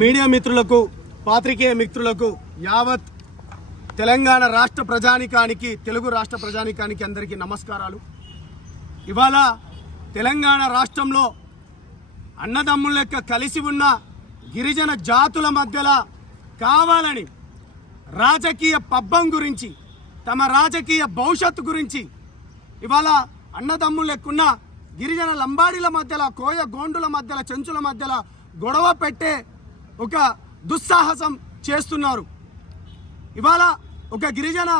Media మిత్రులకు పాత్రికేయ మిత్రులకు యావత్ తెలంగాణ రాష్ట్ర ప్రజానికానికి తెలుగు రాష్ట్ర ప్రజానికానికి అందరికీ నమస్కారాలు। ఇవాళ తెలంగాణ రాష్ట్రంలో అన్నదమ్ముల లెక్క కలిసి ఉన్న గిరిజన జాతుల మధ్యలో కావాలని రాజకీయ పబ్బం గురించి తమ రాజకీయ భవిష్యత్తు గురించి ఇవాళ అన్నదమ్ముల లెక్కున్న గిరిజన లంబాడీల మధ్యలో కోయ గోండుల మధ్యలో చెంచుల మధ్యలో గొడవ పెట్టే ఒక దుస్సాహసం చేస్తున్నారు। ఇవాళ ఒక గిరిజన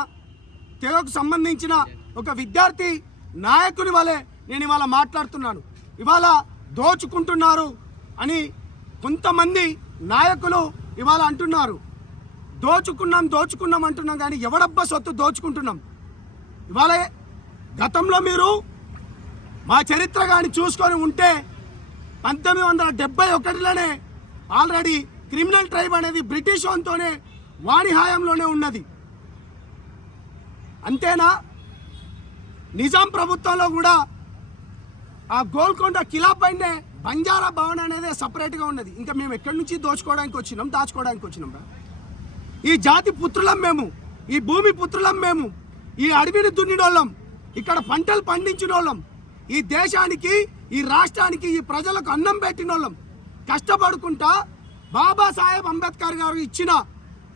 తెగకు సంబంధించిన ఒక విద్యార్థి నాయకుని వలె నేను ఇవాళ మాట్లాడుతున్నాను। ఇవాళ దోచుకుంటున్నారు అని కొంతమంది నాయకులు ఇవాళ అంటున్నారు। దోచుకున్నాం అంటున్నాం కానీ ఎవడబ్బా సొత్తు దోచుకుంటున్నాం? ఇవాళ గతంలో మీరు మా చరిత్ర కానీ చూసుకొని ఉంటే 1971లోనే ఆల్రెడీ క్రిమినల్ ట్రైబ్ అనేది బ్రిటిష్ వానితోనే వాణి హాయంలోనే ఉన్నది। అంతేనా, నిజాం ప్రభుత్వంలో కూడా ఆ గోల్కొండ కిలా పైనే బంజారా భవన్ అనేది సపరేట్గా ఉన్నది। ఇంకా మేము ఎక్కడి నుంచి దాచుకోవడానికి వచ్చినాం? ఈ జాతి పుత్రులం మేము, ఈ భూమి పుత్రులం మేము, ఈ అడవిని దున్నినోళ్ళం, ఇక్కడ పంటలు పండించినోళ్ళం, ఈ దేశానికి ఈ రాష్ట్రానికి ఈ ప్రజలకు అన్నం పెట్టినోళ్ళం, కష్టపడుకుంటా బాబాసాహెబ్ అంబేద్కర్ గారు ఇచ్చిన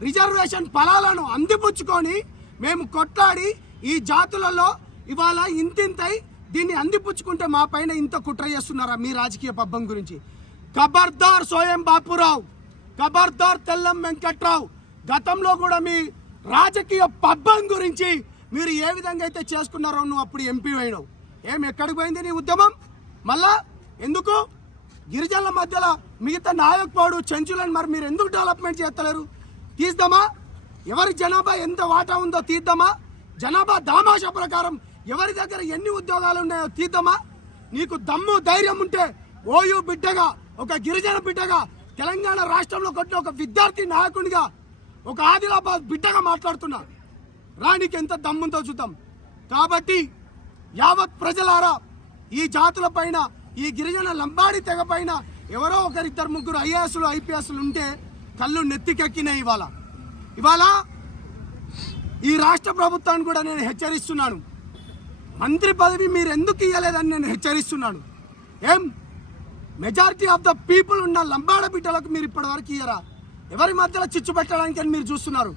రిజర్వేషన్ ఫలాలను అందిపుచ్చుకొని మేము కొట్లాడి ఈ జాతులలో ఇవాళ ఇంతింతై దీన్ని అందిపుచ్చుకుంటే మా పైన ఇంత కుట్ర చేస్తున్నారా మీ రాజకీయ పబ్బం గురించి? ఖబర్దార్ సోయం బాపురావు, ఖబర్దార్ తెల్లం వెంకట్రావు, గతంలో కూడా మీ రాజకీయ పబ్బం గురించి మీరు ఏ విధంగా అయితే చేసుకున్నారో నువ్వు అప్పుడు ఎంపీ అయినావు, ఎక్కడికి పోయింది నీ ఉద్యమం? మళ్ళా ఎందుకు గిరిజనుల మధ్యలో మిగతా నాయకుడు చెంచులను మరి మీరు ఎందుకు డెవలప్మెంట్ చేస్తలేరు? తీద్దామా? ఎవరి జనాభా ఎంత వాటా ఉందో తీద్దామా? జనాభా దామాషా ప్రకారం ఎవరి దగ్గర ఎన్ని ఉద్యోగాలు ఉన్నాయో తీద్దామా? నీకు దమ్ము ధైర్యం ఉంటే ఓయూ బిడ్డగా, ఒక గిరిజన బిడ్డగా, తెలంగాణ రాష్ట్రంలో కొట్టిన ఒక విద్యార్థి నాయకునిగా, ఒక ఆదిలాబాద్ బిడ్డగా మాట్లాడుతున్నా రా, నీకు ఎంత దమ్ముందో చూద్దాం। కాబట్టి యావత్ ప్రజలారా, ఈ జాతుల పైన, ఈ గిరిజన లంబాడి తెగ పైన ఎవరో ఒకరిద్దరు ముగ్గురు ఐఏఎస్లు ఐపీఎస్లు ఉంటే కళ్ళు నెత్తికెక్కినాయి। ఇవాళ ఈ రాష్ట్ర ప్రభుత్వాన్ని కూడా నేను హెచ్చరిస్తున్నాను, మంత్రి పదవి మీరు ఎందుకు ఇవ్వలేదని నేను హెచ్చరిస్తున్నాను। మెజారిటీ ఆఫ్ ద పీపుల్ ఉన్న లంబాడ బిడ్డలకు మీరు ఇప్పటివరకు ఇయ్యరా? ఎవరి మధ్యలో చిచ్చు పెట్టడానికి అని మీరు చూస్తున్నారు?